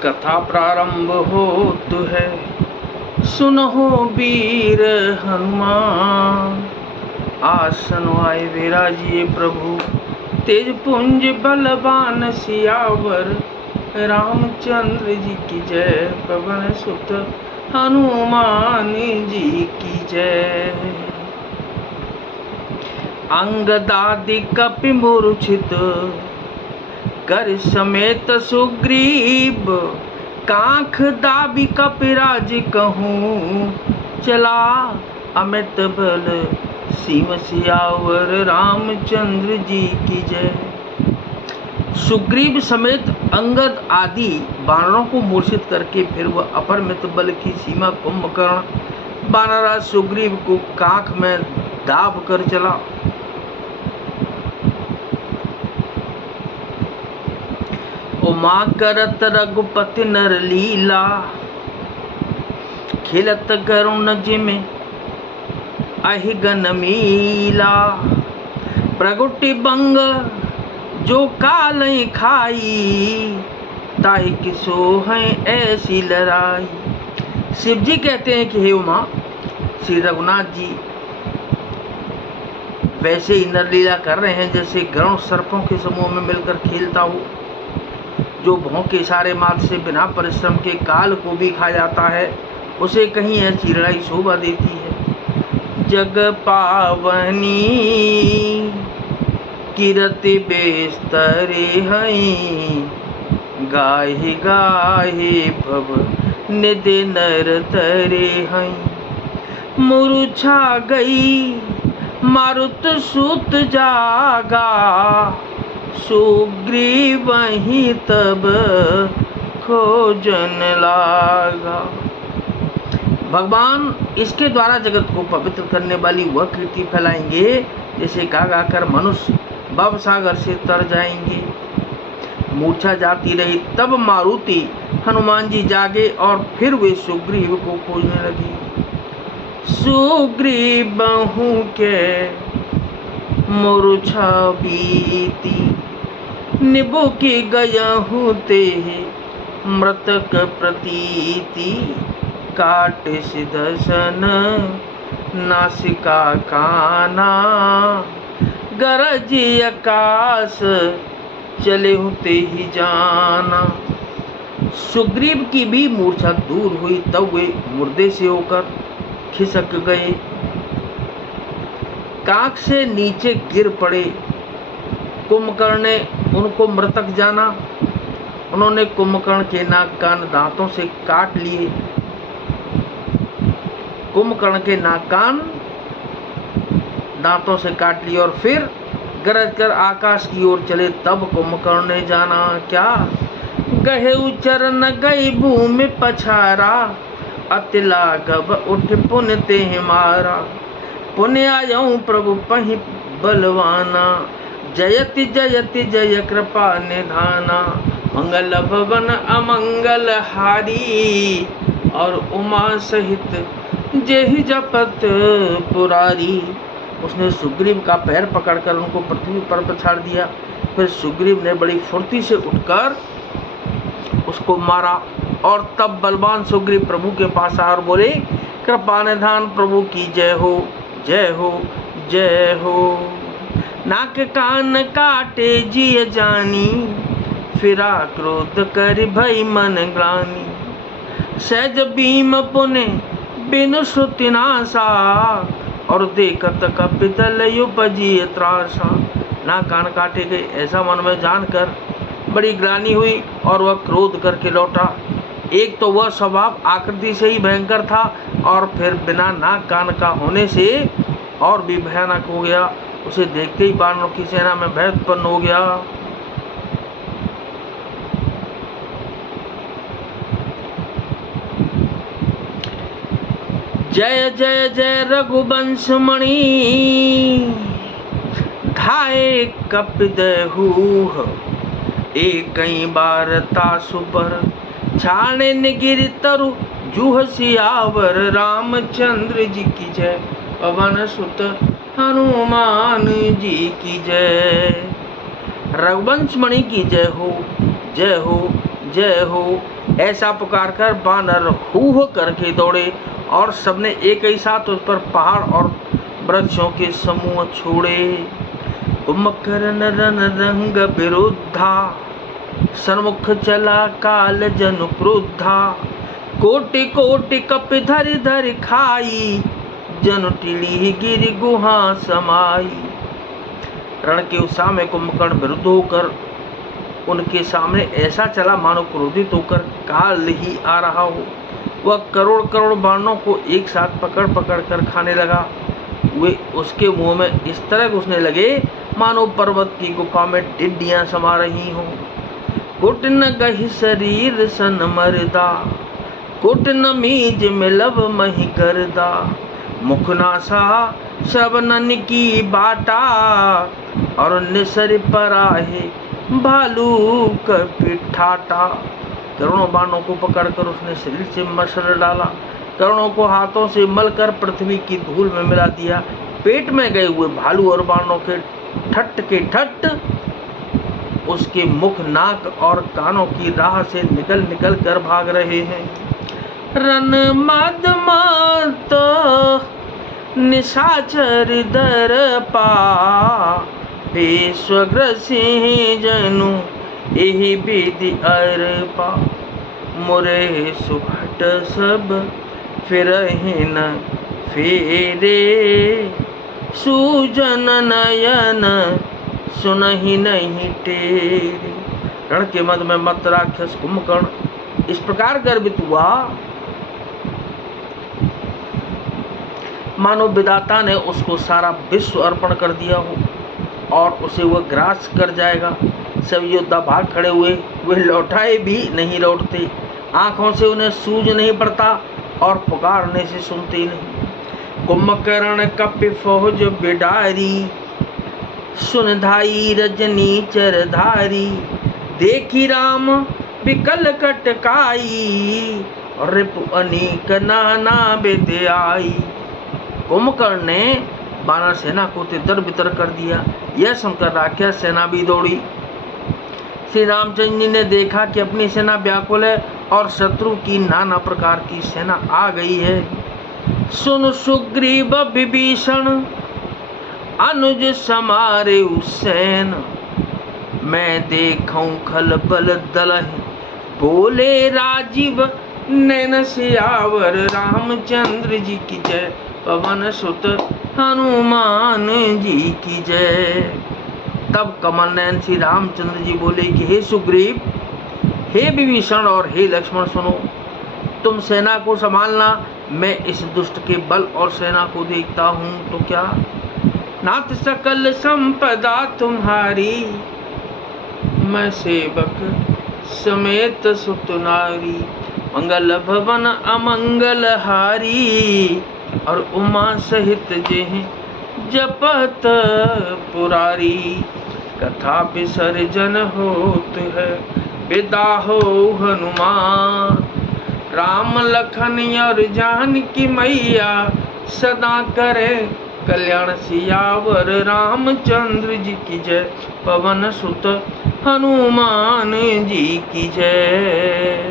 कथा प्रारंभ होत है, सुनहो वीर हनुमान। आसन आए विराजिए प्रभु, तेज पुंज बलवान सियावर। रामचंद्र जी की जय, पवन सुत हनुमान जी की जय। अंगदादि कपि मूर्छित, कर समेत सुग्रीव। कांख दाबी कपिराज कहूँ, चला अमित बल सिम सियावर। रामचंद्र जी की जय। सुग्रीव समेत अंगद आदि वानरों को मूर्छित करके फिर वह अपरिमित बल की सीमा कुंभकर्ण वानरराज सुग्रीव को कांख में दाब कर चला। उमा करत रघुपति नर लीला, खिलत करुण जिमि अहिगन मीला। प्रगुटि बंग जो कालय खाई, ताहि कि सोहै ऐसी लड़ाई। शिव जी कहते हैं कि हे उमा, श्री रघुनाथ जी वैसे ही नरलीला कर रहे हैं जैसे गरुण सर्पों के समूह में मिलकर खेलता हो, जो भौंके सारे मार्ग से बिना परिश्रम के काल को भी खा जाता है, उसे कहीं ऐसी लड़ाई शोभा देती है। जग पावनी कीरति बेस्तरे हई, गाहे गाहे भव निधि नर तरे हई। मूर्छा गई मारुत सूत जागा, सुग्रीव वहीं तब खोजन लागा। भगवान इसके द्वारा जगत को पवित्र करने वाली वह कीर्ति फैलाएंगे जैसे गा गा कर मनुष्य भव सागर से तर जाएंगे। मूर्छा जाती रही तब मारुति हनुमान जी जागे और फिर वे सुग्रीव को खोजने लगे। सुग्रीव बहु के मूर्छा बीती, निबो की गया होते मृतक प्रतीति। काट सिदसन नासिका काना, गरज आकाश चले होते ही जाना। सुग्रीव की भी मूर्छा दूर हुई तब वे मुर्दे से होकर खिसक गए, कांख से नीचे गिर पड़े। कुंभकर्ण ने उनको मृतक जाना। उन्होंने कुंभकर्ण के नाक कान दांतों से काट लिए। कुंभकर्ण के नाक कान दांतों से काट लिए और फिर गरज कर आकाश की ओर चले। तब कुंभकर्ण ने जाना क्या, गहे चरण गई भूमि पछारा। अति लाघव उठ पुण्य ते मारा, पुण्य आयऊं प्रभु पहि बलवाना। जयति जयति जय कृपा निधाना, मंगल भवन अमंगल हारी। और उमा सहित जेहि जपत पुरारी। उसने सुग्रीव का पैर पकड़कर उनको पृथ्वी पर पछाड़ दिया। फिर सुग्रीव ने बड़ी फुर्ती से उठकर उसको मारा और तब बलवान सुग्रीव प्रभु के पास आए और बोले, कृपा निधान प्रभु की जय हो, जय हो, जय हो। नाक कान काटे जिय जानी, फिरा क्रोध कर भई मन ग्लानि। सहज भीम पुनि बिनु श्रुति नासा, और देखत कपितल उपजिय त्रासा। नाक कान काटे गए ऐसा मन में जानकर बड़ी ग्लानि हुई और वह क्रोध करके लौटा। एक तो वह स्वभाव आकृति से ही भयंकर था और फिर बिना नाक कान का होने से और भी भयानक हो गया। उसे देखते ही वानरों की सेना में भय उत्पन्न हो गया। जय जय जय रघुवंश मणि, धाये कपिदहूह। एक कई बार तासु पर, छाणे निगिर तरु जूह सियावर। रामचंद्र जी की जय, पवन सुत हनुमान जी की जय। रघुवंश मणि की जय हो, जय हो, जय हो। ऐसा पुकार कर बानर हूह करके दौड़े और सबने एक ही साथ उस पर पहाड़ और वृक्षों के समूह छोड़े। कुंभकर्ण रन रंग विरुद्धा, सन्मुख चला काल जन क्रुद्धा। कोटि कोटि कपि धरि धरि खाई, जन टिड़ी गिरि गुहा समाई। रण के उत्साह में कुंभकर्ण विरुद्ध होकर उनके सामने ऐसा चला मानो क्रोधित होकर काल ही आ रहा हो। वह करोड़ करोड़ बाणों को एक साथ पकड़ पकड़ कर खाने लगा। वे उसके मुंह में इस तरह घुसने लगे मानो पर्वत की गुफा में टिड्डियां समा रही हों। कुट न गहि शरीर सन मरदा, कुट न मीज मिलब मही करदा। मुख नासा श्रवणन की बाटा, और निसर पराहे भालू कपिठाटा। करोड़ों बाणों को पकड़कर उसने शरीर से मसर डाला, करोड़ों को हाथों से मलकर पृथ्वी की धूल में मिला दिया। पेट में गए हुए भालू और बाणों के ठट उसके मुख, नाक और कानों की राह से निकल निकल कर भाग रहे हैं। रन मद मत निशाचर दर पा, विश्वग्र सिंह जनु एहि विधि अरपा। मुरे सुघट सब फिरहिन फेरे, सूजन नयन सुनहि नहीं टेरे। रण के मद में मत राक्षस कुंभकर्ण इस प्रकार गर्वित हुआ मानो विधाता ने उसको सारा विश्व अर्पण कर दिया हो और उसे वह ग्रास कर जाएगा। सब योद्धा भाग खड़े हुए, वे लौटाए भी नहीं लौटते, आंखों से उन्हें सूझ नहीं पड़ता और पुकारने से सुनते नहीं। कुंभकर्ण कपि फौज बिडारी, सुन धाई रजनी चरधारी। देखी राम विकल कटकाई, रिपु अनेक नाना विद्याई। कुंभकर्ण ने बानर सेना को तितर बितर कर दिया। यह सुनकर राक्षस सेना भी दौड़ी। श्री रामचंद्र जी ने देखा कि अपनी सेना व्याकुल है और शत्रु की नाना प्रकार की सेना आ गई है। सुन सुग्रीव विभीषण अनुज समारे सैन, मैं देखूं खल बल दलहि, बोले राजीव नैन सियावर। रामचंद्र जी की जय, पवन सुत हनुमान जी की जय। तब कमल नयन श्री रामचंद्र जी बोले कि हे सुग्रीव, हे विभीषण और हे लक्ष्मण, सुनो, तुम सेना को संभालना, मैं इस दुष्ट के बल और सेना को देखता हूँ तो क्या। नाथ सकल संपदा तुम्हारी, मैं सेवक समेत सुत नारी। मंगल भवन अमंगल हारी, और उमा सहित जेह जपत पुरारी। कथा विसर्जन होत है, विदा हो हनुमान। राम लखन और जानकी मैया, सदा करे कल्याण सियावर। रामचंद्र जी की जय, पवन सुत हनुमान जी की जय।